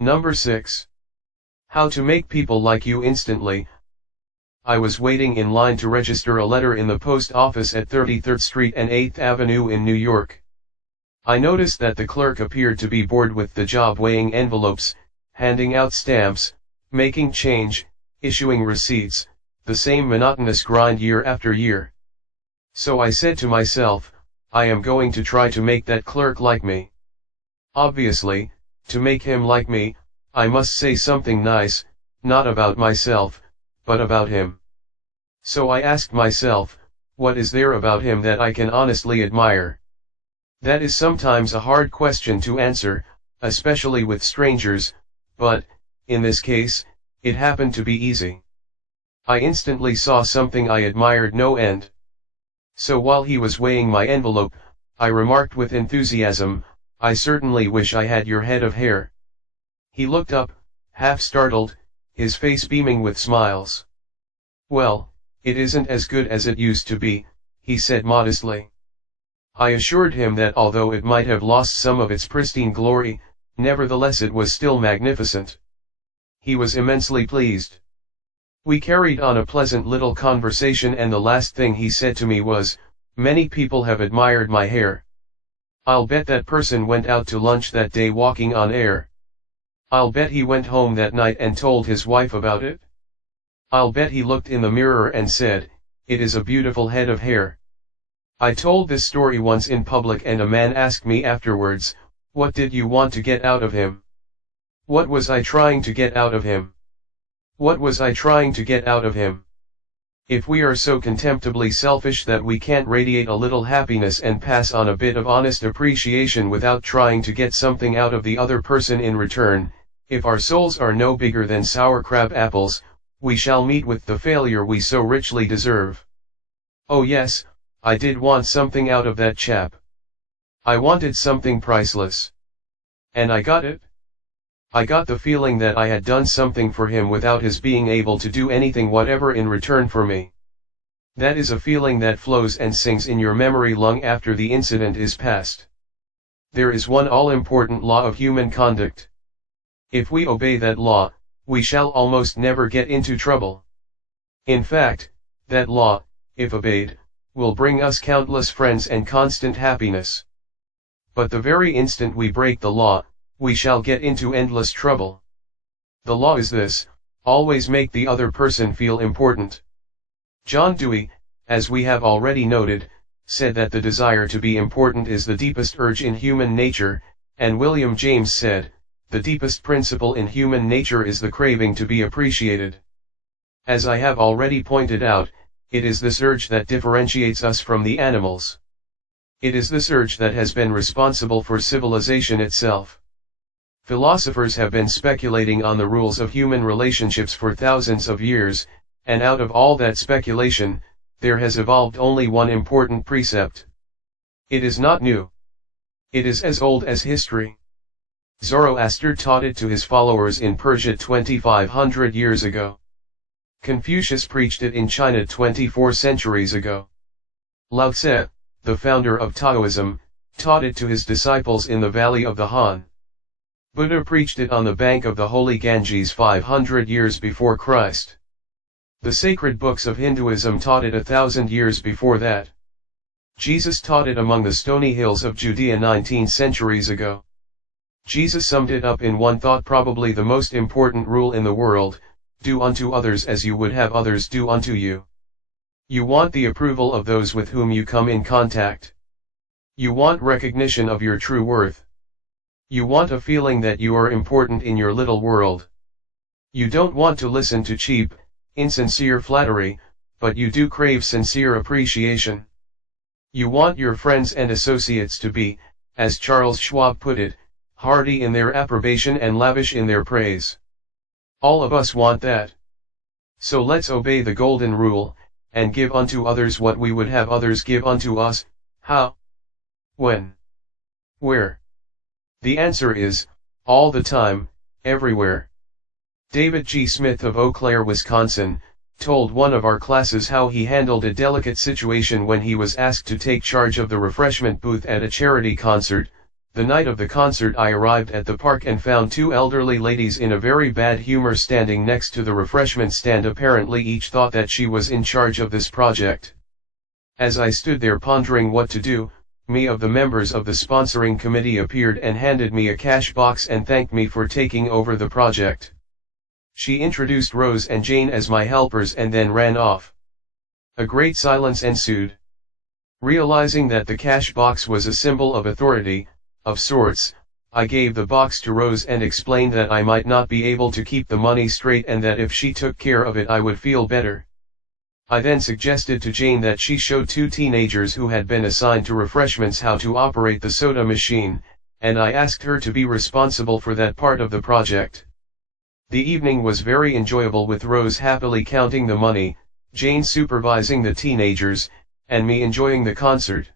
Number 6. How to make people like you instantly. I was waiting in line to register a letter in the post office at 33rd Street and 8th Avenue in New York. I noticed that the clerk appeared to be bored with the job weighing envelopes, handing out stamps, making change, issuing receipts, the same monotonous grind year after year. So I said to myself, I am going to try to make that clerk like me. Obviously, to make him like me, I must say something nice, not about myself, but about him. So I asked myself, what is there about him that I can honestly admire? That is sometimes a hard question to answer, especially with strangers, but, in this case, it happened to be easy. I instantly saw something I admired no end. So while he was weighing my envelope, I remarked with enthusiasm, I certainly wish I had your head of hair. He looked up, half startled, his face beaming with smiles. Well, it isn't as good as it used to be, he said modestly. I assured him that although it might have lost some of its pristine glory, nevertheless it was still magnificent. He was immensely pleased. We carried on a pleasant little conversation, and the last thing he said to me was, many people have admired my hair. I'll bet that person went out to lunch that day walking on air. I'll bet he went home that night and told his wife about it. I'll bet he looked in the mirror and said, it is a beautiful head of hair. I told this story once in public, and a man asked me afterwards, what did you want to get out of him? What was I trying to get out of him? What was I trying to get out of him? If we are so contemptibly selfish that we can't radiate a little happiness and pass on a bit of honest appreciation without trying to get something out of the other person in return, if our souls are no bigger than sour crab apples, we shall meet with the failure we so richly deserve. Oh yes, I did want something out of that chap. I wanted something priceless. And I got it. I got the feeling that I had done something for him without his being able to do anything whatever in return for me. That is a feeling that flows and sings in your memory long after the incident is past. There is one all-important law of human conduct. If we obey that law, we shall almost never get into trouble. In fact, that law, if obeyed, will bring us countless friends and constant happiness. But the very instant we break the law, we shall get into endless trouble. The law is this: always make the other person feel important. John Dewey, as we have already noted, said that the desire to be important is the deepest urge in human nature, and William James said, the deepest principle in human nature is the craving to be appreciated. As I have already pointed out, it is this urge that differentiates us from the animals. It is this urge that has been responsible for civilization itself. Philosophers have been speculating on the rules of human relationships for thousands of years, and out of all that speculation, there has evolved only one important precept. It is not new. It is as old as history. Zoroaster taught it to his followers in Persia 2500 years ago. Confucius preached it in China 24 centuries ago. Lao Tse, the founder of Taoism, taught it to his disciples in the valley of the Han. Buddha preached it on the bank of the holy Ganges 500 years before Christ. The sacred books of Hinduism taught it 1,000 years before that. Jesus taught it among the stony hills of Judea 19 centuries ago. Jesus summed it up in one thought, probably the most important rule in the world: do unto others as you would have others do unto you. You want the approval of those with whom you come in contact. You want recognition of your true worth. You want a feeling that you are important in your little world. You don't want to listen to cheap, insincere flattery, but you do crave sincere appreciation. You want your friends and associates to be, as Charles Schwab put it, hearty in their approbation and lavish in their praise. All of us want that. So let's obey the golden rule, and give unto others what we would have others give unto us. How? When? Where? The answer is, all the time, everywhere. David G. Smith of Eau Claire, Wisconsin, told one of our classes how he handled a delicate situation when he was asked to take charge of the refreshment booth at a charity concert. The night of the concert I arrived at the park and found two elderly ladies in a very bad humor standing next to the refreshment stand. Apparently each thought that she was in charge of this project. As I stood there pondering what to do, one of the members of the sponsoring committee appeared and handed me a cash box and thanked me for taking over the project. She introduced Rose and Jane as my helpers and then ran off. A great silence ensued. Realizing that the cash box was a symbol of authority, of sorts, I gave the box to Rose and explained that I might not be able to keep the money straight and that if she took care of it I would feel better. I then suggested to Jane that she show two teenagers who had been assigned to refreshments how to operate the soda machine, and I asked her to be responsible for that part of the project. The evening was very enjoyable with Rose happily counting the money, Jane supervising the teenagers, and me enjoying the concert.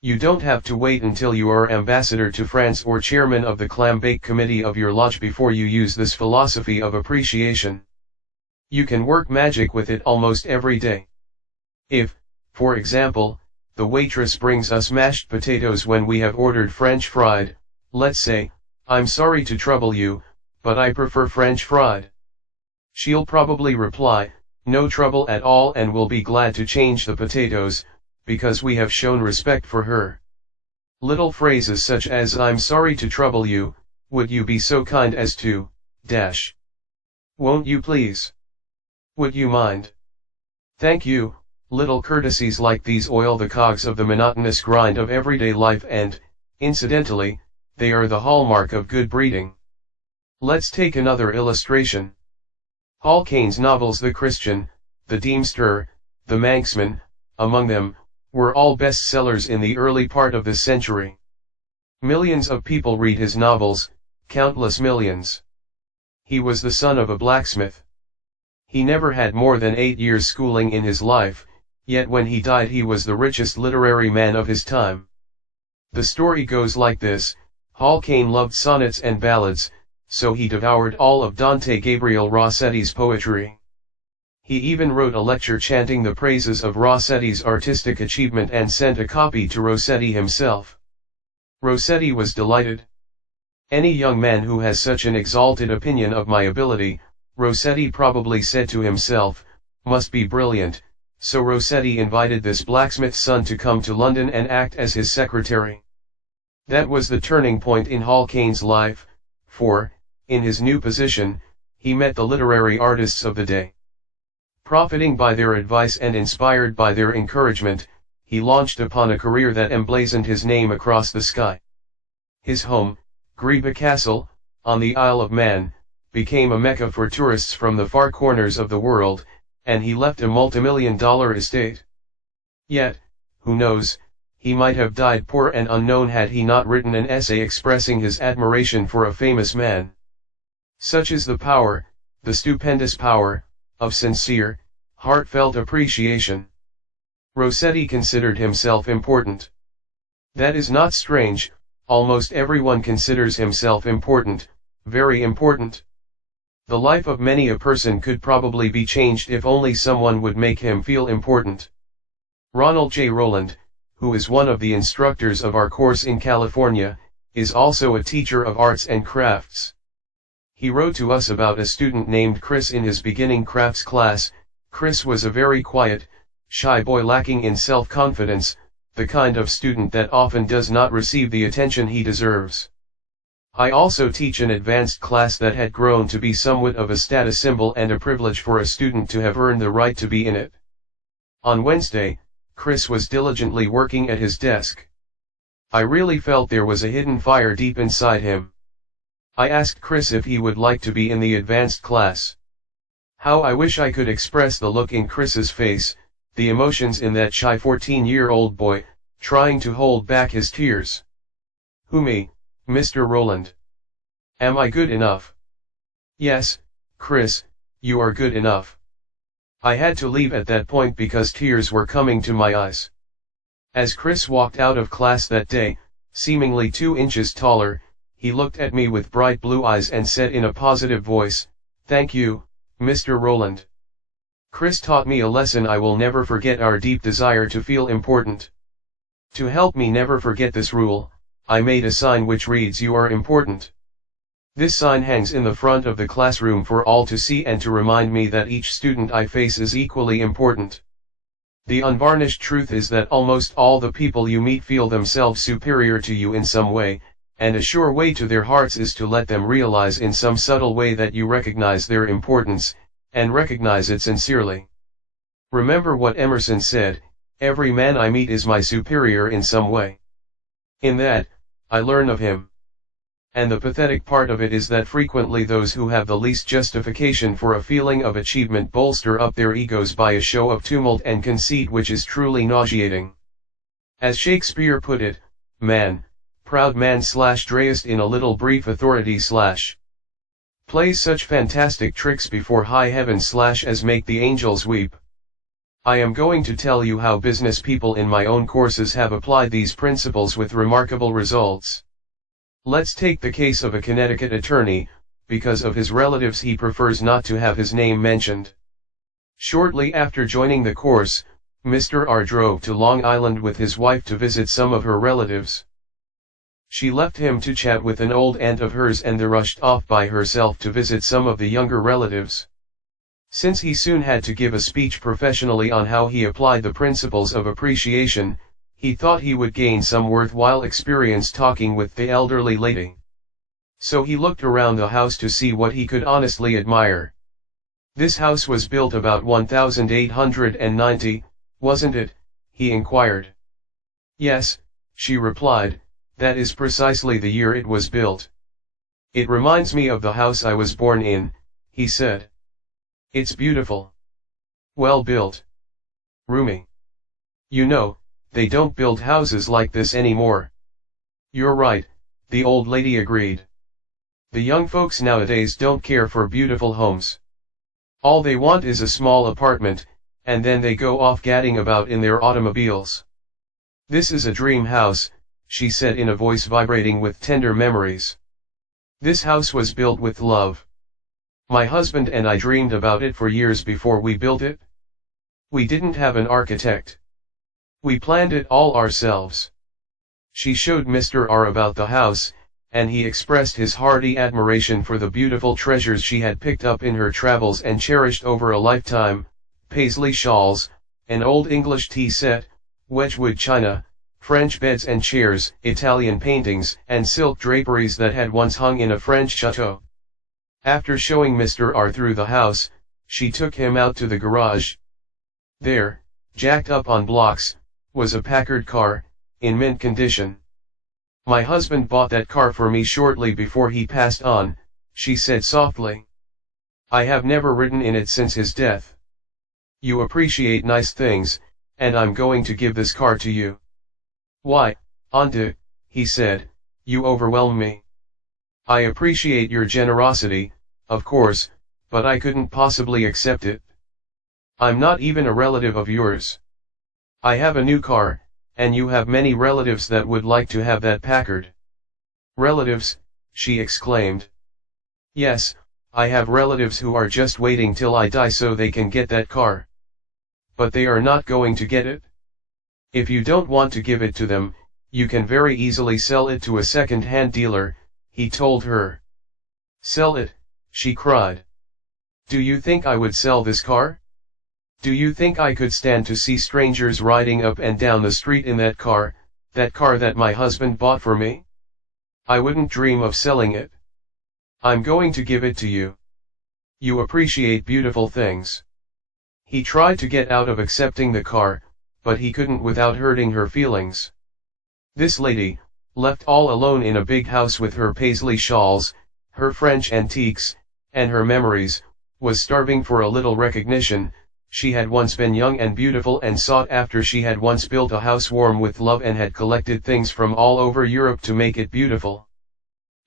You don't have to wait until you are ambassador to France or chairman of the clam bake committee of your lodge before you use this philosophy of appreciation. You can work magic with it almost every day. If, for example, the waitress brings us mashed potatoes when we have ordered French fried, let's say, "I'm sorry to trouble you, but I prefer French fried." She'll probably reply, "No trouble at all," and will be glad to change the potatoes, because we have shown respect for her. Little phrases such as "I'm sorry to trouble you, would you be so kind as to, dash. Won't you please? Would you mind? Thank you," little courtesies like these oil the cogs of the monotonous grind of everyday life and, incidentally, they are the hallmark of good breeding. Let's take another illustration. Hall Caine's novels The Christian, The Deemster, The Manxman, among them, were all bestsellers in the early part of this century. Millions of people read his novels, countless millions. He was the son of a blacksmith. He never had more than 8 years schooling in his life, yet when he died he was the richest literary man of his time. The story goes like this: Hall Caine loved sonnets and ballads, so he devoured all of Dante Gabriel Rossetti's poetry. He even wrote a lecture chanting the praises of Rossetti's artistic achievement and sent a copy to Rossetti himself. Rossetti was delighted. "Any young man who has such an exalted opinion of my ability," Rossetti probably said to himself, "must be brilliant," so Rossetti invited this blacksmith's son to come to London and act as his secretary. That was the turning point in Hall Caine's life, for, in his new position, he met the literary artists of the day. Profiting by their advice and inspired by their encouragement, he launched upon a career that emblazoned his name across the sky. His home, Greeba Castle, on the Isle of Man, became a mecca for tourists from the far corners of the world, and he left a multimillion-dollar estate. Yet, who knows, he might have died poor and unknown had he not written an essay expressing his admiration for a famous man. Such is the power, the stupendous power, of sincere, heartfelt appreciation. Rossetti considered himself important. That is not strange, almost everyone considers himself important, very important. The life of many a person could probably be changed if only someone would make him feel important. Ronald J. Rowland, who is one of the instructors of our course in California, is also a teacher of arts and crafts. He wrote to us about a student named Chris in his beginning crafts class. Chris was a very quiet, shy boy lacking in self-confidence, the kind of student that often does not receive the attention he deserves. I also teach an advanced class that had grown to be somewhat of a status symbol and a privilege for a student to have earned the right to be in it. On Wednesday, Chris was diligently working at his desk. I really felt there was a hidden fire deep inside him. I asked Chris if he would like to be in the advanced class. How I wish I could express the look in Chris's face, the emotions in that shy 14-year-old boy, trying to hold back his tears. "Who, me, Mr. Rowland? Am I good enough?" "Yes, Chris, you are good enough." I had to leave at that point because tears were coming to my eyes. As Chris walked out of class that day, seemingly 2 inches taller, he looked at me with bright blue eyes and said in a positive voice, "Thank you, Mr. Rowland." Chris taught me a lesson I will never forget: our deep desire to feel important. To help me never forget this rule, I made a sign which reads "You are important." This sign hangs in the front of the classroom for all to see and to remind me that each student I face is equally important. The unvarnished truth is that almost all the people you meet feel themselves superior to you in some way, and a sure way to their hearts is to let them realize in some subtle way that you recognize their importance, and recognize it sincerely. Remember what Emerson said, "Every man I meet is my superior in some way. In that, I learn of him." And the pathetic part of it is that frequently those who have the least justification for a feeling of achievement bolster up their egos by a show of tumult and conceit which is truly nauseating. As Shakespeare put it, man, proud man / drayest in a little brief authority / plays such fantastic tricks before high heaven / as make the angels weep. I am going to tell you how business people in my own courses have applied these principles with remarkable results. Let's take the case of a Connecticut attorney. Because of his relatives he prefers not to have his name mentioned. Shortly after joining the course, Mr. R drove to Long Island with his wife to visit some of her relatives. She left him to chat with an old aunt of hers and then rushed off by herself to visit some of the younger relatives. Since he soon had to give a speech professionally on how he applied the principles of appreciation, he thought he would gain some worthwhile experience talking with the elderly lady. So he looked around the house to see what he could honestly admire. "This house was built about 1890, wasn't it?" he inquired. "Yes," she replied, "that is precisely the year it was built." "It reminds me of the house I was born in," he said. "It's beautiful. Well built. Roomy. You know, they don't build houses like this anymore." "You're right," the old lady agreed. "The young folks nowadays don't care for beautiful homes. All they want is a small apartment, and then they go off gadding about in their automobiles." "This is a dream house," she said in a voice vibrating with tender memories. "This house was built with love. My husband and I dreamed about it for years before we built it. We didn't have an architect. We planned it all ourselves." She showed Mr. R about the house, and he expressed his hearty admiration for the beautiful treasures she had picked up in her travels and cherished over a lifetime: paisley shawls, an old English tea set, Wedgwood china, French beds and chairs, Italian paintings, and silk draperies that had once hung in a French chateau. After showing Mr. R through the house, she took him out to the garage. There, jacked up on blocks, was a Packard car, in mint condition. "My husband bought that car for me shortly before he passed on," she said softly. "I have never ridden in it since his death. You appreciate nice things, and I'm going to give this car to you." "Why, Auntie," he said, "you overwhelm me. I appreciate your generosity, of course, but I couldn't possibly accept it. I'm not even a relative of yours. I have a new car, and you have many relatives that would like to have that Packard." "Relatives?" she exclaimed. "Yes, I have relatives who are just waiting till I die so they can get that car. But they are not going to get it. If you don't want to give it to them, you can very easily sell it to a second-hand dealer," he told her. "Sell it?" she cried. "Do you think I would sell this car? Do you think I could stand to see strangers riding up and down the street in that car that my husband bought for me? I wouldn't dream of selling it. I'm going to give it to you. You appreciate beautiful things." He tried to get out of accepting the car, but he couldn't without hurting her feelings. This lady, left all alone in a big house with her paisley shawls, her French antiques, and her memories, was starving for a little recognition. She had once been young and beautiful and sought after. She had once built a house warm with love and had collected things from all over Europe to make it beautiful.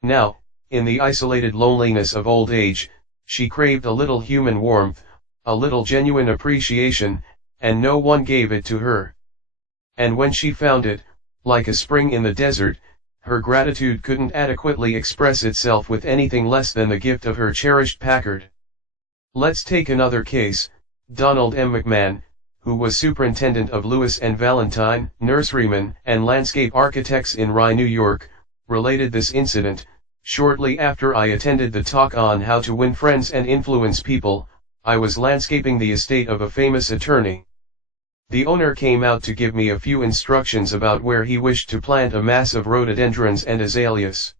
Now, in the isolated loneliness of old age, she craved a little human warmth, a little genuine appreciation, and no one gave it to her. And when she found it, like a spring in the desert, her gratitude couldn't adequately express itself with anything less than the gift of her cherished Packard. Let's take another case. Donald M. McMahon, who was superintendent of Lewis and Valentine, nurserymen, and landscape architects in Rye, New York, related this incident. Shortly after I attended the talk on how to win friends and influence people, I was landscaping the estate of a famous attorney. The owner came out to give me a few instructions about where he wished to plant a mass of rhododendrons and azaleas.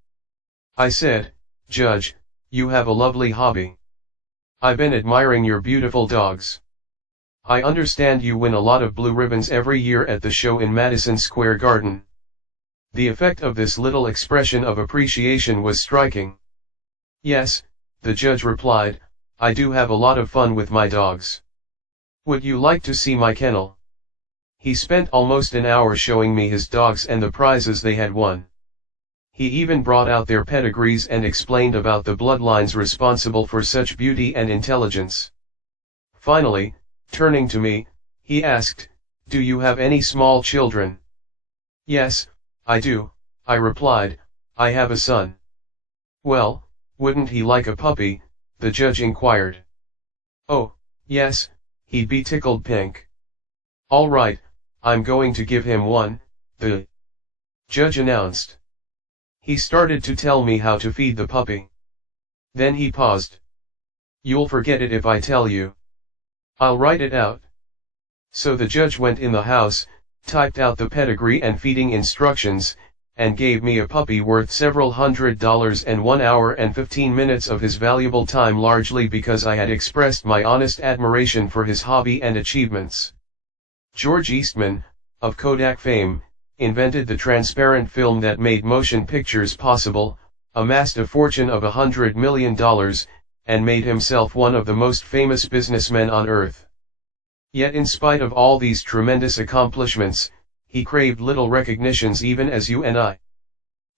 I said, "Judge, you have a lovely hobby. I've been admiring your beautiful dogs. I understand you win a lot of blue ribbons every year at the show in Madison Square Garden." The effect of this little expression of appreciation was striking. "Yes," the judge replied, "I do have a lot of fun with my dogs. Would you like to see my kennel?" He spent almost an hour showing me his dogs and the prizes they had won. He even brought out their pedigrees and explained about the bloodlines responsible for such beauty and intelligence. Finally, turning to me, he asked, "Do you have any small children?" "Yes, I do," I replied, "I have a son." "Well, wouldn't he like a puppy?" the judge inquired. "Oh, yes, he'd be tickled pink." "All right, I'm going to give him one," the judge announced. He started to tell me how to feed the puppy. Then he paused. "You'll forget it if I tell you. I'll write it out." So the judge went in the house, typed out the pedigree and feeding instructions, and gave me a puppy worth several $100 and 1 hour and 15 minutes of his valuable time, largely because I had expressed my honest admiration for his hobby and achievements. George Eastman, of Kodak fame, invented the transparent film that made motion pictures possible, amassed a fortune of $100 million, and made himself one of the most famous businessmen on earth. Yet in spite of all these tremendous accomplishments, he craved little recognitions even as you and I.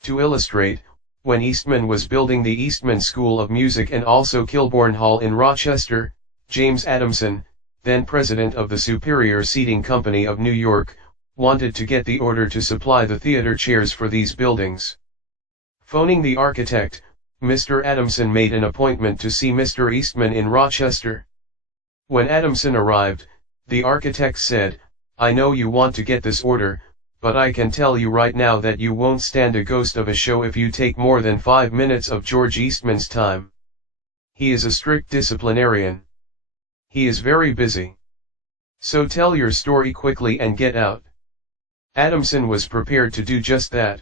To illustrate, when Eastman was building the Eastman School of Music and also Kilbourne Hall in Rochester, James Adamson, then president of the Superior Seating Company of New York, wanted to get the order to supply the theater chairs for these buildings. Phoning the architect, Mr. Adamson made an appointment to see Mr. Eastman in Rochester. When Adamson arrived, the architect said, "I know you want to get this order, but I can tell you right now that you won't stand a ghost of a show if you take more than 5 minutes of George Eastman's time. He is a strict disciplinarian. He is very busy. So tell your story quickly and get out." Adamson was prepared to do just that.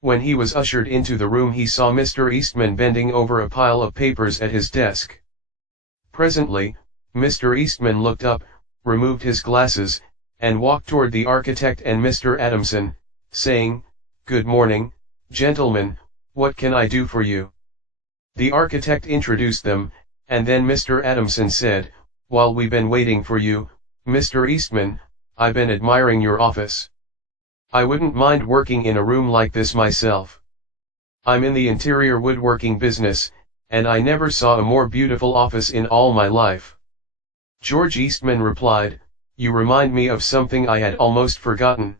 When he was ushered into the room, he saw Mr. Eastman bending over a pile of papers at his desk. Presently, Mr. Eastman looked up, removed his glasses, and walked toward the architect and Mr. Adamson, saying, "Good morning, gentlemen, what can I do for you?" The architect introduced them, and then Mr. Adamson said, "While we've been waiting for you, Mr. Eastman, I've been admiring your office. I wouldn't mind working in a room like this myself. I'm in the interior woodworking business, and I never saw a more beautiful office in all my life." George Eastman replied, "You remind me of something I had almost forgotten.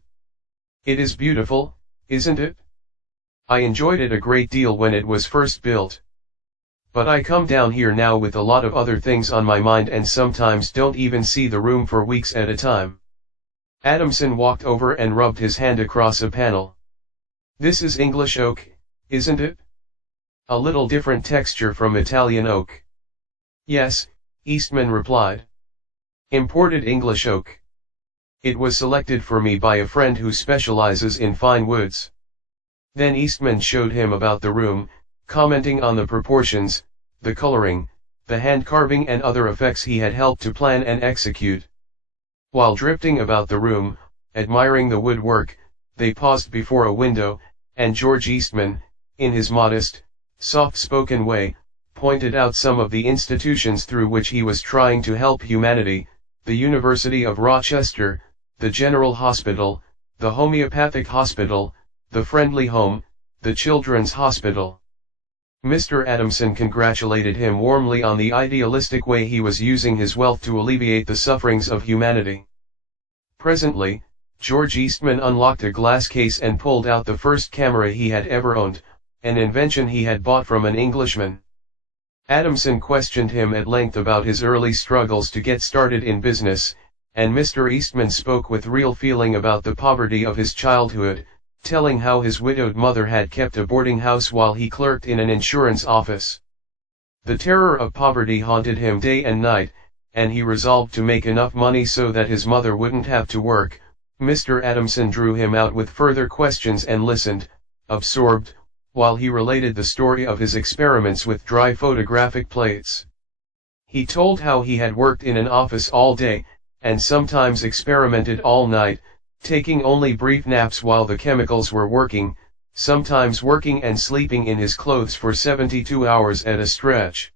It is beautiful, isn't it? I enjoyed it a great deal when it was first built. But I come down here now with a lot of other things on my mind and sometimes don't even see the room for weeks at a time." Adamson walked over and rubbed his hand across a panel. "This is English oak, isn't it? A little different texture from Italian oak." "Yes," Eastman replied. "Imported English oak. It was selected for me by a friend who specializes in fine woods." Then Eastman showed him about the room, commenting on the proportions, the coloring, the hand carving and other effects he had helped to plan and execute. While drifting about the room, admiring the woodwork, they paused before a window, and George Eastman, in his modest, soft-spoken way, pointed out some of the institutions through which he was trying to help humanity: the University of Rochester, the General Hospital, the Homeopathic Hospital, the Friendly Home, the Children's Hospital. Mr. Adamson congratulated him warmly on the idealistic way he was using his wealth to alleviate the sufferings of humanity. Presently, George Eastman unlocked a glass case and pulled out the first camera he had ever owned, an invention he had bought from an Englishman. Adamson questioned him at length about his early struggles to get started in business, and Mr. Eastman spoke with real feeling about the poverty of his childhood, telling how his widowed mother had kept a boarding house while he clerked in an insurance office. The terror of poverty haunted him day and night, and he resolved to make enough money so that his mother wouldn't have to work. Mr. Adamson drew him out with further questions and listened, absorbed, while he related the story of his experiments with dry photographic plates. He told how he had worked in an office all day, and sometimes experimented all night, taking only brief naps while the chemicals were working, sometimes working and sleeping in his clothes for 72 hours at a stretch.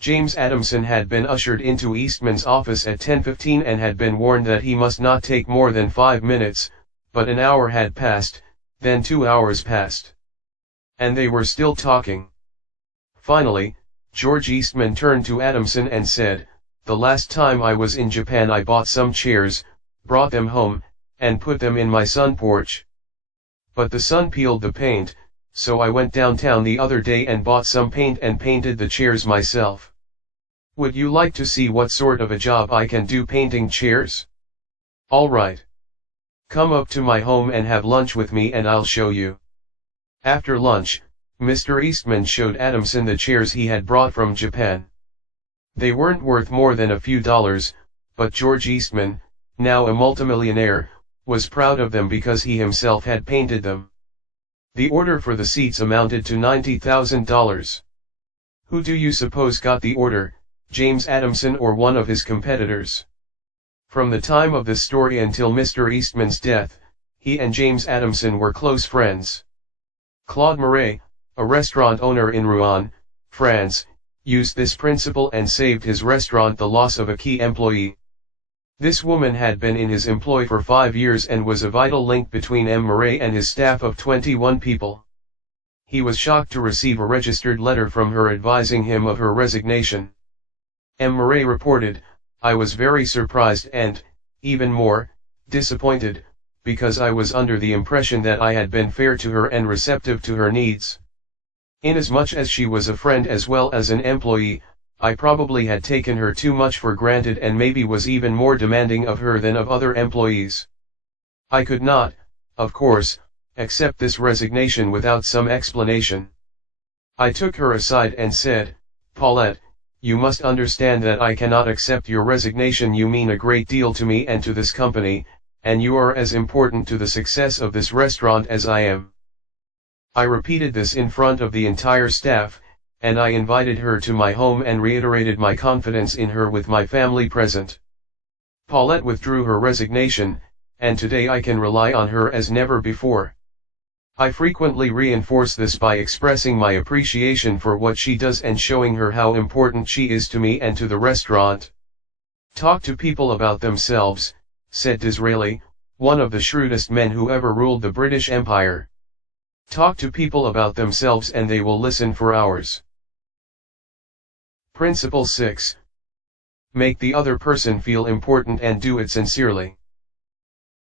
James Adamson had been ushered into Eastman's office at 10:15 and had been warned that he must not take more than 5 minutes, but an hour had passed, then 2 hours passed. And they were still talking. Finally, George Eastman turned to Adamson and said, "The last time I was in Japan I bought some chairs, brought them home, and put them in my sun porch. But the sun peeled the paint, so I went downtown the other day and bought some paint and painted the chairs myself. Would you like to see what sort of a job I can do painting chairs? All right. Come up to my home and have lunch with me and I'll show you." After lunch, Mr. Eastman showed Adamson the chairs he had brought from Japan. They weren't worth more than a few dollars, but George Eastman, now a multimillionaire, was proud of them because he himself had painted them. The order for the seats amounted to $90,000. Who do you suppose got the order, James Adamson or one of his competitors? From the time of this story until Mr. Eastman's death, he and James Adamson were close friends. Claude Murray, a restaurant owner in Rouen, France, used this principle and saved his restaurant the loss of a key employee. This woman had been in his employ for 5 years and was a vital link between M. Murray and his staff of 21 people. He was shocked to receive a registered letter from her advising him of her resignation. M. Murray reported, "I was very surprised and, even more, disappointed, because I was under the impression that I had been fair to her and receptive to her needs. Inasmuch as she was a friend as well as an employee, I probably had taken her too much for granted and maybe was even more demanding of her than of other employees. I could not, of course, accept this resignation without some explanation. I took her aside and said, 'Paulette, you must understand that I cannot accept your resignation. You mean a great deal to me and to this company, and you are as important to the success of this restaurant as I am.' I repeated this in front of the entire staff, and I invited her to my home and reiterated my confidence in her with my family present. Paulette withdrew her resignation, and today I can rely on her as never before. I frequently reinforce this by expressing my appreciation for what she does and showing her how important she is to me and to the restaurant." "Talk to people about themselves," said Disraeli, one of the shrewdest men who ever ruled the British Empire. "Talk to people about themselves and they will listen for hours." Principle 6. Make the other person feel important and do it sincerely.